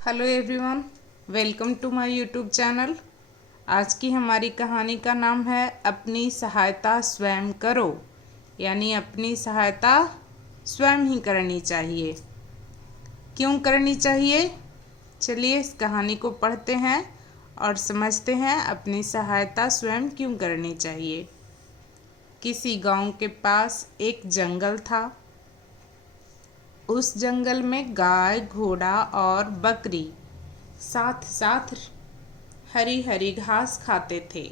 Hello everyone, welcome to my YouTube channel. आज की हमारी कहानी का नाम है अपनी सहायता स्वयं करो, यानी अपनी सहायता स्वयं ही करनी चाहिए। क्यों करनी चाहिए? चलिए इस कहानी को पढ़ते हैं और समझते हैं अपनी सहायता स्वयं क्यों करनी चाहिए। किसी गांव के पास एक जंगल था। उस जंगल में गाय, घोड़ा और बकरी साथ साथ हरी हरी घास खाते थे।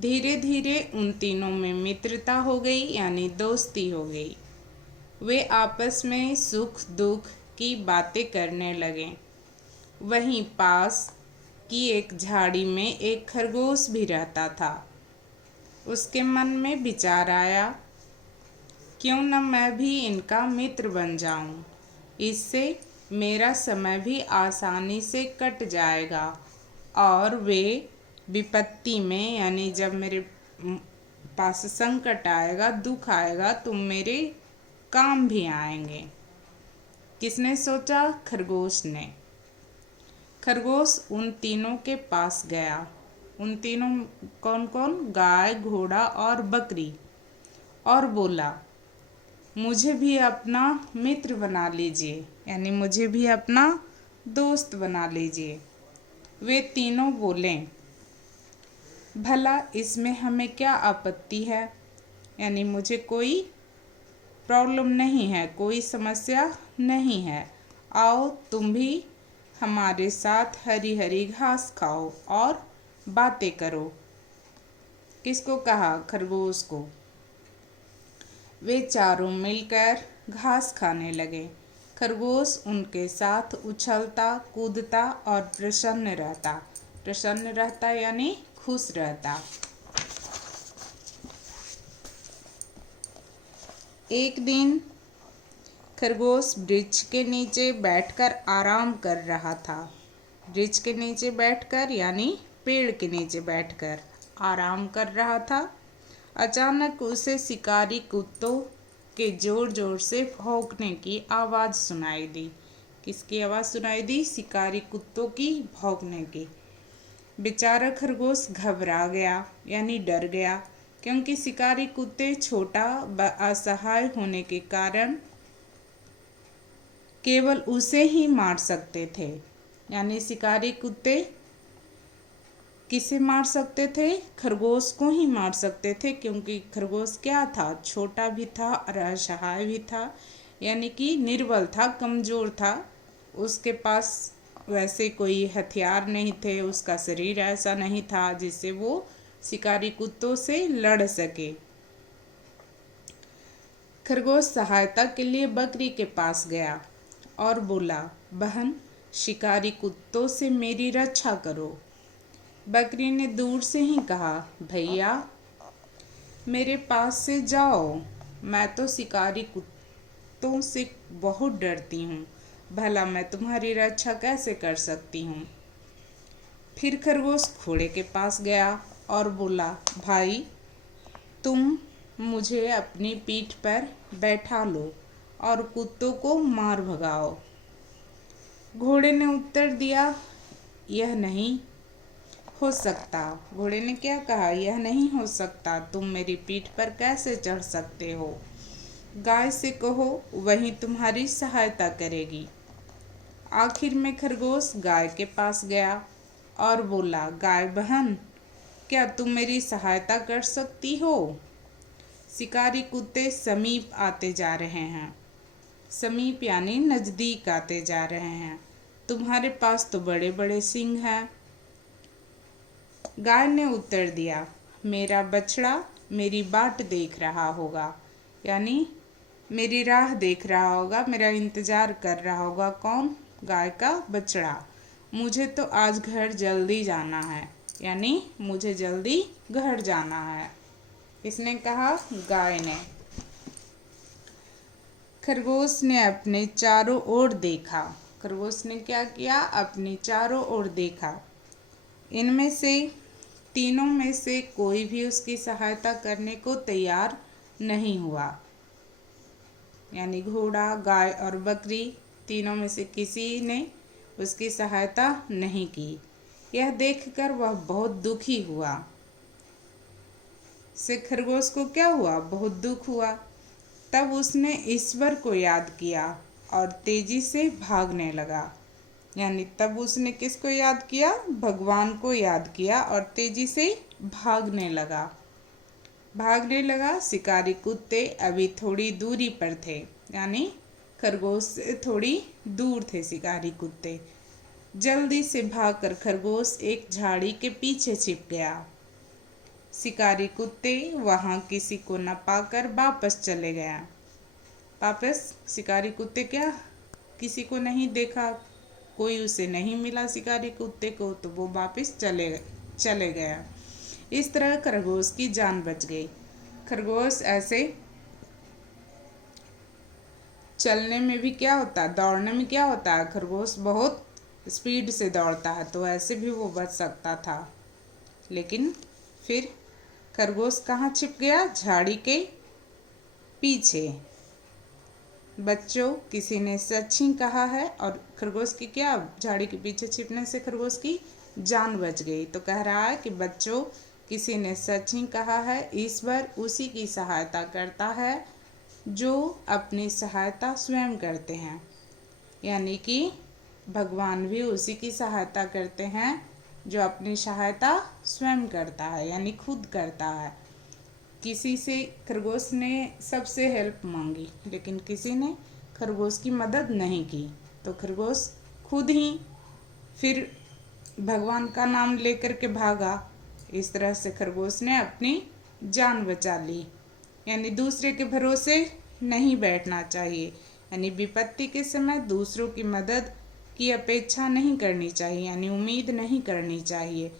धीरे धीरे उन तीनों में मित्रता हो गई, यानी दोस्ती हो गई। वे आपस में सुख दुख की बातें करने लगे। वहीं पास की एक झाड़ी में एक खरगोश भी रहता था। उसके मन में विचार आया, क्यों न मैं भी इनका मित्र बन जाऊं। इससे मेरा समय भी आसानी से कट जाएगा और वे विपत्ति में, यानी जब मेरे पास संकट आएगा, दुख आएगा, तो मेरे काम भी आएंगे। किसने सोचा? खरगोश ने। खरगोश उन तीनों के पास गया। उन तीनों कौन कौन? गाय, घोड़ा और बकरी। और बोला, मुझे भी अपना मित्र बना लीजिए, यानी मुझे भी अपना दोस्त बना लीजिए। वे तीनों बोले, भला इसमें हमें क्या आपत्ति है, यानी मुझे कोई प्रॉब्लम नहीं है, कोई समस्या नहीं है। आओ तुम भी हमारे साथ हरी हरी घास खाओ और बातें करो। किसको कहा? खरगोश को। वे चारों मिलकर घास खाने लगे। खरगोश उनके साथ उछलता कूदता और प्रसन्न रहता यानी खुश रहता। एक दिन खरगोश वृक्ष के नीचे बैठकर आराम कर रहा था। वृक्ष के नीचे बैठकर यानी पेड़ के नीचे बैठकर आराम कर रहा था। अचानक उसे शिकारी कुत्तों के जोर जोर से भौंकने की आवाज़ सुनाई दी। किसकी आवाज़ सुनाई दी? शिकारी कुत्तों की भौंकने की। बेचारा खरगोश घबरा गया, यानी डर गया, क्योंकि शिकारी कुत्ते छोटा व असहाय होने के कारण केवल उसे ही मार सकते थे। यानी शिकारी कुत्ते किसे मार सकते थे? खरगोश को ही मार सकते थे, क्योंकि खरगोश क्या था? छोटा भी था और असहाय भी था, यानी कि निर्बल था, कमज़ोर था। उसके पास वैसे कोई हथियार नहीं थे, उसका शरीर ऐसा नहीं था जिससे वो शिकारी कुत्तों से लड़ सके। खरगोश सहायता के लिए बकरी के पास गया और बोला, बहन, शिकारी कुत्तों से मेरी रक्षा करो। बकरी ने दूर से ही कहा, भैया मेरे पास से जाओ, मैं तो शिकारी कुत्तों से बहुत डरती हूँ। भला मैं तुम्हारी रक्षा कैसे कर सकती हूँ? फिर खरगोश घोड़े के पास गया और बोला, भाई तुम मुझे अपनी पीठ पर बैठा लो और कुत्तों को मार भगाओ। घोड़े ने उत्तर दिया, यह नहीं हो सकता। घोड़े ने क्या कहा? यह नहीं हो सकता, तुम मेरी पीठ पर कैसे चढ़ सकते हो? गाय से कहो, वही तुम्हारी सहायता करेगी। आखिर में खरगोश गाय के पास गया और बोला, गाय बहन, क्या तुम मेरी सहायता कर सकती हो? शिकारी कुत्ते समीप आते जा रहे हैं। समीप यानी नज़दीक आते जा रहे हैं। तुम्हारे पास तो बड़े बड़े सींग हैं। गाय ने उत्तर दिया, मेरा बछड़ा मेरी बाट देख रहा होगा, यानी मेरी राह देख रहा होगा, मेरा इंतज़ार कर रहा होगा। कौन? गाय का बछड़ा। मुझे तो आज घर जल्दी जाना है, यानी मुझे जल्दी घर जाना है। किसने कहा? गाय ने। खरगोश ने अपने चारों ओर देखा। खरगोश ने क्या किया? अपने चारों ओर देखा। इनमें से तीनों में से कोई भी उसकी सहायता करने को तैयार नहीं हुआ, यानी घोड़ा, गाय और बकरी, तीनों में से किसी ने उसकी सहायता नहीं की। यह देखकर वह बहुत दुखी हुआ। से खरगोश को क्या हुआ? बहुत दुख हुआ। तब उसने ईश्वर को याद किया और तेजी से भागने लगा। यानी तब उसने किसको याद किया? भगवान को याद किया और तेजी से भागने लगा। शिकारी कुत्ते अभी थोड़ी दूरी पर थे, यानी खरगोश से थोड़ी दूर थे शिकारी कुत्ते। जल्दी से भागकर खरगोश एक झाड़ी के पीछे छिप गया। शिकारी कुत्ते वहां किसी को न पाकर वापस चले गया। शिकारी कुत्ते क्या किसी को नहीं देखा, कोई उसे नहीं मिला शिकारी कुत्ते को, तो वो वापस चले गया। इस तरह खरगोश की जान बच गई। खरगोश ऐसे चलने में भी क्या होता है, दौड़ने में क्या होता है, खरगोश बहुत स्पीड से दौड़ता है, तो ऐसे भी वो बच सकता था। लेकिन फिर खरगोश कहाँ छिप गया? झाड़ी के पीछे। बच्चों, किसी ने सच ही कहा है। और खरगोश की क्या, झाड़ी के पीछे छिपने से खरगोश की जान बच गई। तो कह रहा है कि बच्चों, किसी ने सच ही कहा है, ईश्वर उसी की सहायता करता है जो अपनी सहायता स्वयं करते हैं। यानी कि भगवान भी उसी की सहायता करते हैं जो अपनी सहायता स्वयं करता है, यानी खुद करता है। किसी से खरगोश ने सबसे हेल्प मांगी, लेकिन किसी ने खरगोश की मदद नहीं की, तो खरगोश खुद ही फिर भगवान का नाम लेकर के भागा। इस तरह से खरगोश ने अपनी जान बचा ली। यानी दूसरे के भरोसे नहीं बैठना चाहिए, यानी विपत्ति के समय दूसरों की मदद की अपेक्षा नहीं करनी चाहिए, यानी उम्मीद नहीं करनी चाहिए।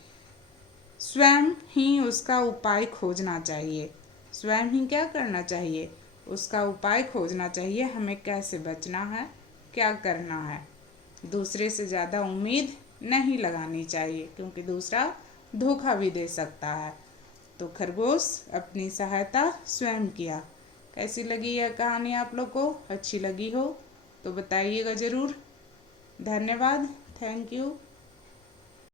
स्वयं ही उसका उपाय खोजना चाहिए। स्वयं ही क्या करना चाहिए? उसका उपाय खोजना चाहिए। हमें कैसे बचना है, क्या करना है। दूसरे से ज़्यादा उम्मीद नहीं लगानी चाहिए, क्योंकि दूसरा धोखा भी दे सकता है। तो खरगोश अपनी सहायता स्वयं किया। कैसी लगी यह कहानी आप लोग को? अच्छी लगी हो तो बताइएगा ज़रूर। धन्यवाद। Thank you.